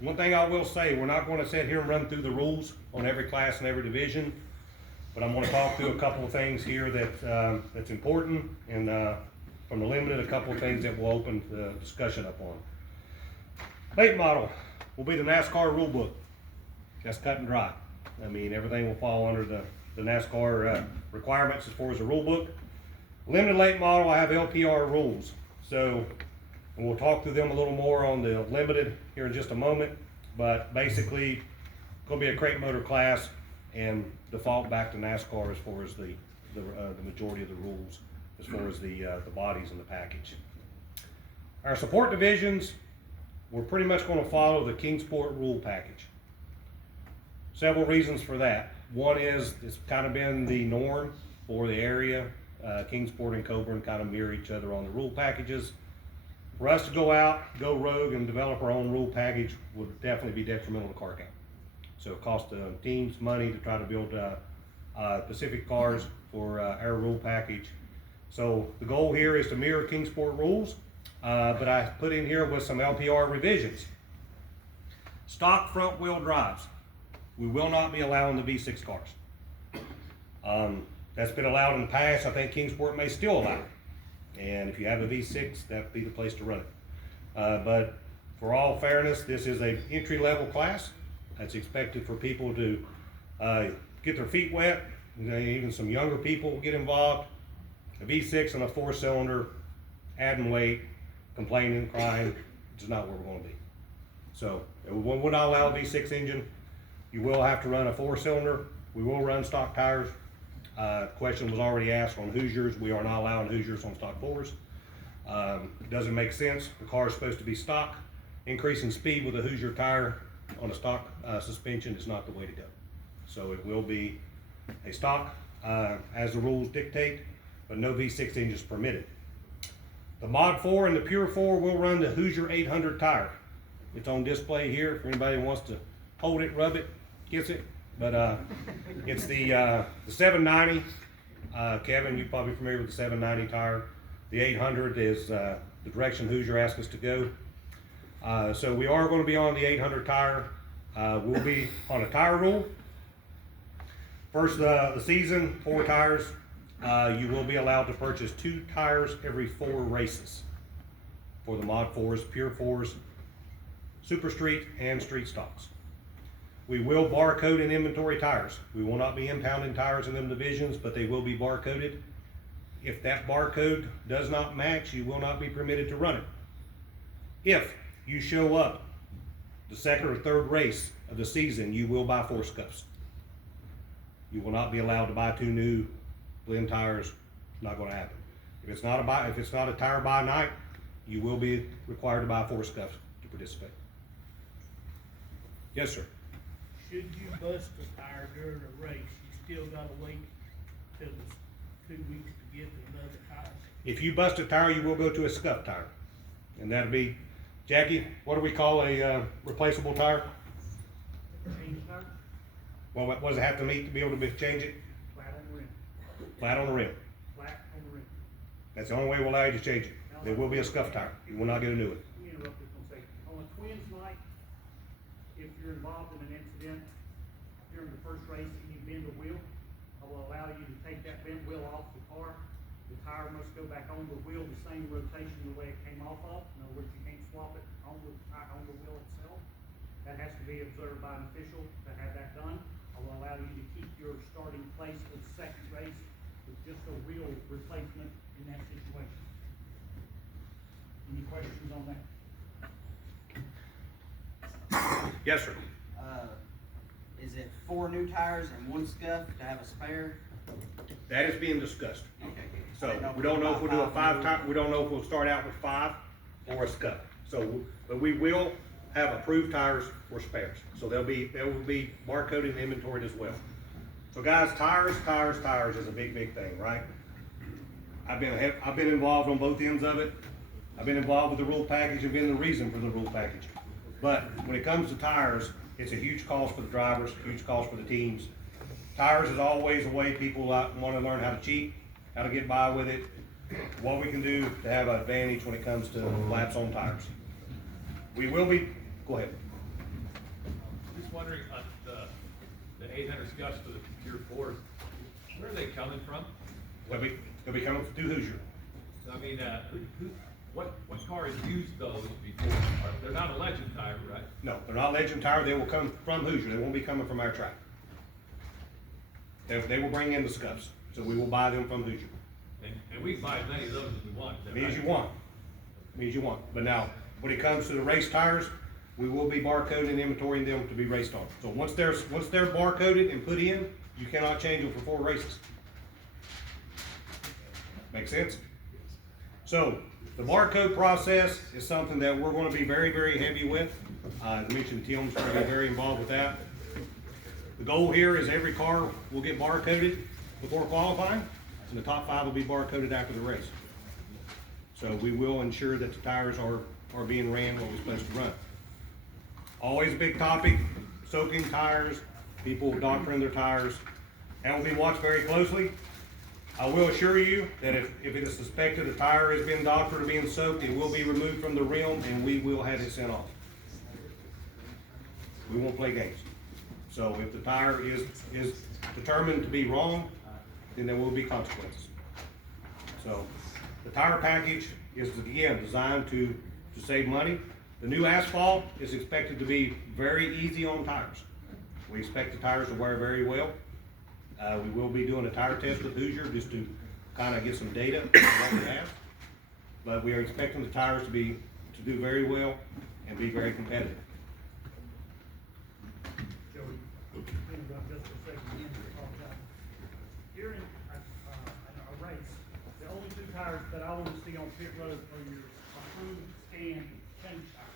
one thing I will say, we're not gonna sit here and run through the rules on every class and every division, but I'm gonna talk through a couple of things here that, that's important, and, from the limited, a couple of things that will open the discussion up on. Late model will be the NASCAR rule book. That's cut and dry. I mean, everything will fall under the NASCAR requirements as far as the rule book. Limited late model, I have LPR rules. So we'll talk through them a little more on the limited here in just a moment. But basically, it's going to be a crate motor class and default back to NASCAR as far as the majority of the rules, as far as the bodies in the package. Our support divisions, we're pretty much going to follow the Kingsport rule package. Several reasons for that. One is it's kind of been the norm for the area. Kingsport and Coburn kind of mirror each other on the rule packages. For us to go out, go rogue, and develop our own rule package would definitely be detrimental to car count. So it costs the teams money to try to build specific cars for our rule package. So the goal here is to mirror Kingsport rules, but I put in here with some LPR revisions. Stock front wheel drives. We will not be allowing the V6 cars. That's been allowed in the past. I think Kingsport may still allow it. And if you have a V6, that would be the place to run it. But for all fairness, this is an entry-level class. It's expected for people to get their feet wet. Even some younger people will get involved. A V6 and a 4-cylinder, adding weight, complaining, crying, is not where we're going to be. So we will not allow a V6 engine. You will have to run a 4-cylinder. We will run stock tires. Question was already asked on Hoosiers. We are not allowing Hoosiers on stock 4s. It doesn't make sense. The car is supposed to be stock. Increasing speed with a Hoosier tire on a stock suspension is not the way to go. So it will be a stock as the rules dictate, but no V6 engines permitted. The Mod 4 and the Pure 4 will run the Hoosier 800 tire. It's on display here if anybody wants to hold it, rub it, kiss it. But it's the 790. Kevin, you're probably familiar with the 790 tire. The 800 is the direction Hoosier asked us to go. So we are going to be on the 800 tire. We'll be on a tire rule. First the season, 4 tires. You will be allowed to purchase 2 tires every 4 races for the Mod 4s, Pure 4s, Super Street, and Street Stocks. We will barcode and inventory tires. We will not be impounding tires in them divisions, but they will be barcoded. If that barcode does not match, you will not be permitted to run it. If you show up the 2nd or 3rd race of the season, you will buy 4 scuffs. You will not be allowed to buy 2 new blend tires. It's not going to happen. If it's not a tire buy night, you will be required to buy 4 scuffs to participate. Yes, sir. Should you bust a tire during a race, you still gotta wait till it's 2 weeks to get another tire? If you bust a tire, you will go to a scuff tire. And that'll be, Jackie, what do we call a replaceable tire? Change the tire? Well, what does it have to meet to be able to change it? Flat on the rim. Flat on the rim. Flat on the rim. That's the only way we'll allow you to change it. There will be a scuff tire. You will not get a new one. Let me interrupt this one second. On a twins night, if you're involved in an incident during the first race and you bend a wheel, I will allow you to take that bent wheel off the car. The tire must go back on the wheel the same rotation the way it came off of. In other words, you can't swap it on the wheel itself. That has to be observed by an official to have that done. I will allow you to keep your starting place for the second race with just a wheel replacement in that situation. Any questions on that? Yes, sir. Is it 4 new tires and 1 scuff to have a spare? That is being discussed. Okay. So we don't know if we'll do a 5 tire. We don't know if we'll start out with 5 or a scuff. So, but we will have approved tires for spares. So there will be barcoded and inventoried as well. So guys, tires is a big thing, right? I've been involved on both ends of it. I've been involved with the rule package and been the reason for the rule package. But when it comes to tires, it's a huge cost for the drivers, huge cost for the teams. Tires is always a way people want to learn how to cheat, how to get by with it, what we can do to have an advantage when it comes to laps on tires. We will be, go ahead. just wondering, the 800 scuffs for the Tier 4s, where are they coming from? They'll be coming through Hoosier. I mean, what car has used those before? They're not a Legend tire, right? No, they're not Legend Tire, they will come from Hoosier, they won't be coming from our track. They will bring in the scuffs, so we will buy them from Hoosier. And we can buy as many of those as we want. Means you want, but now, when it comes to the race tires, we will be barcoding and inventorying them to be raced on. So once they're barcoded and put in, you cannot change them for 4 races. Make sense? So, the barcode process is something that we're gonna be very, very heavy with. As I mentioned, Tim's gonna be very involved with that. The goal here is every car will get barcoded before qualifying, and the top 5 will be barcoded after the race. So we will ensure that the tires are being ran what we're supposed to run. Always a big topic, soaking tires, people doctoring their tires. That will be watched very closely. I will assure you that if it is suspected a tire has been doctored or being soaked, it will be removed from the rim and we will have it sent off. We won't play games. So if the tire is determined to be wrong, then there will be consequences. So the tire package is again designed to save money. The new asphalt is expected to be very easy on tires. We expect the tires to wear very well. We will be doing a tire test with Hoosier just to kind of get some data on what we have. But we are expecting the tires to do very well and be very competitive. Joey, interrupt just for a second. During a race, the only 2 tires that I want to see on pit road are your approved scan change tires.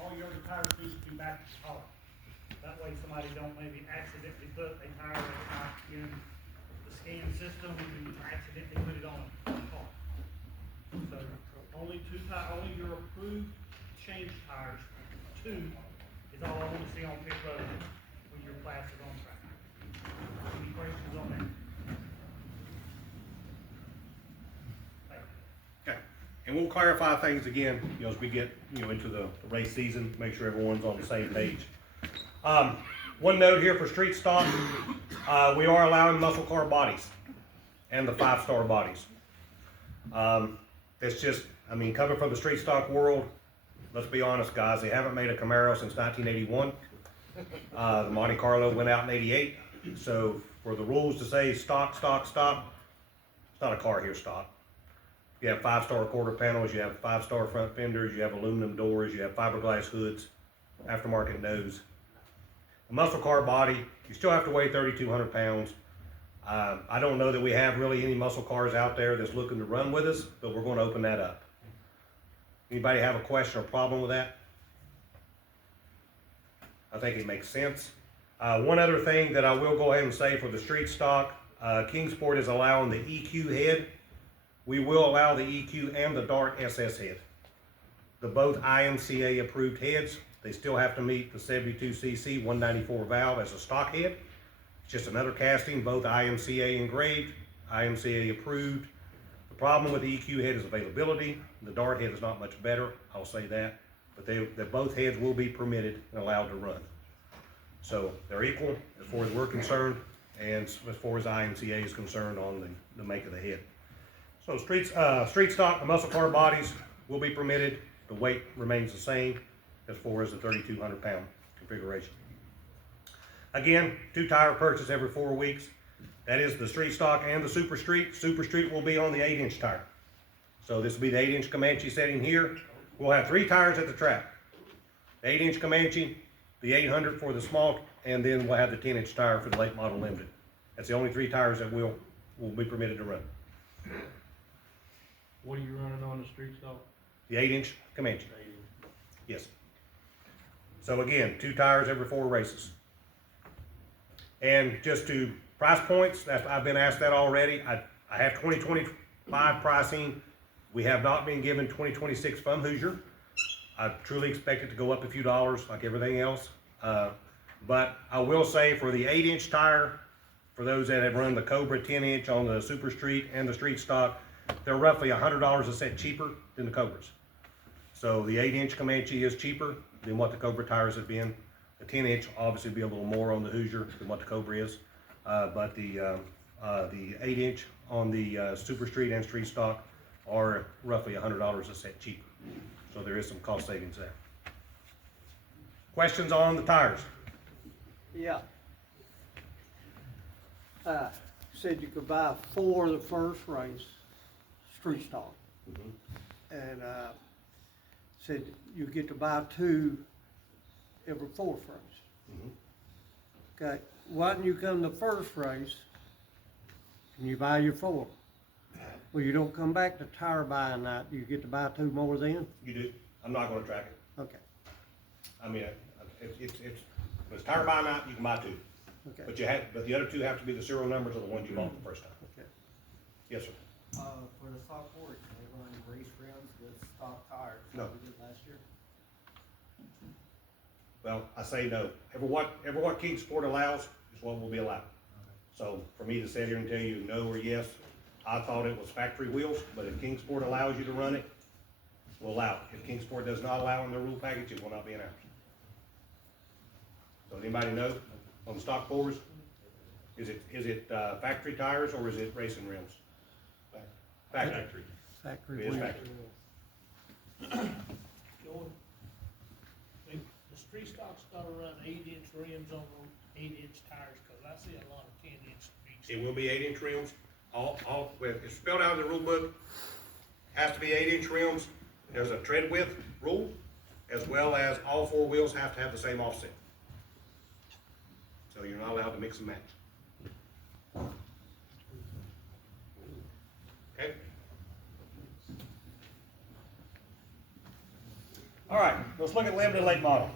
All your other tires need to be back to color. That way somebody don't maybe accidentally put a tire that's not in the scan system and accidentally put it on a car. So only your approved change tires, 2, is all I want to see on pit road when your class is on track. Any questions on that? Okay, and we'll clarify things again, as we get, into the race season, make sure everyone's on the same page. One note here for street stock, we are allowing muscle car bodies and the 5-star bodies. It's just, coming from the street stock world, let's be honest, guys, they haven't made a Camaro since 1981. The Monte Carlo went out in 88. So for the rules to say stock, it's not a car here stock. You have 5-star quarter panels, you have 5-star front fenders, you have aluminum doors, you have fiberglass hoods, aftermarket nose. A muscle car body, you still have to weigh 3,200 pounds. I don't know that we have really any muscle cars out there that's looking to run with us, but we're going to open that up. Anybody have a question or problem with that? I think it makes sense. One other thing that I will go ahead and say for the street stock, Kingsport is allowing the EQ head. We will allow the EQ and the Dart SS head. The both IMCA approved heads. They still have to meet the 72cc 194 valve as a stock head. It's just another casting, both IMCA engraved, IMCA approved. The problem with the EQ head is availability. The Dart head is not much better, I'll say that. But both heads will be permitted and allowed to run. So they're equal as far as we're concerned, and as far as IMCA is concerned on the make of the head. So street stock, the muscle car bodies will be permitted. The weight remains the same as far as the 3,200 pound configuration. Again, 2 tire purchase every 4 weeks. That is the street stock and the super street. Super street will be on the 8-inch tire. So this will be the 8-inch Comanche setting here. We'll have 3 tires at the track. The 8-inch Comanche, the 800 for the small, and then we'll have the 10-inch tire for the late model limited. That's the only 3 tires that will be permitted to run. What are you running on the street stock? The 8-inch Comanche. Yes. So again, 2 tires every 4 races. And just to price points, I've been asked that already. I have 2025 pricing. We have not been given 2026 from Hoosier. I truly expect it to go up a few dollars like everything else. But I will say for the 8-inch tire, for those that have run the Cobra 10-inch on the Super Street and the Street Stock, they're roughly $100 a set cheaper than the Cobras. So the 8-inch Comanche is cheaper than what the Cobra tires have been. The 10-inch obviously be a little more on the Hoosier than what the Cobra is, but the 8-inch on the Super Street and Street Stock are roughly $100 a set cheaper. So there is some cost savings there. Questions on the tires? Yeah. Said you could buy 4 the first race, street stock. And, said you get to buy 2 every 4th race. Okay, why didn't you come the first race and you buy your 4? Well, you don't come back to tire buying night, do you get to buy 2 more then? You do. I'm not gonna track it. Okay, I mean, if it's tire buy night, you can buy 2. okay, But the other 2 have to be the serial numbers of the ones you bought the first time. okay. Yes, sir. For the stock board, they run race rims with stock tires. No. Like we did last year. Well, I say no. Every what King Sport allows is what will be allowed. So for me to sit here and tell you no or yes, I thought it was factory wheels, but if King Sport allows you to run it, we'll allow it. If King Sport does not allow it in their rule package, it will not be an option. So anybody know on stock fours? Is it factory tires or is it racing rims? Factory. Factory It is wheel. factory. Jordan, the street stock's gotta run 8-inch rims on those 8-inch tires, cause I see a lot of 10-inch street It will be 8-inch rims. Well, it's spelled out in the rule book. Has to be 8-inch rims. There's a tread width rule, as well as all 4 wheels have to have the same offset. So you're not allowed to mix and match. Okay? All right, let's look at limited late model.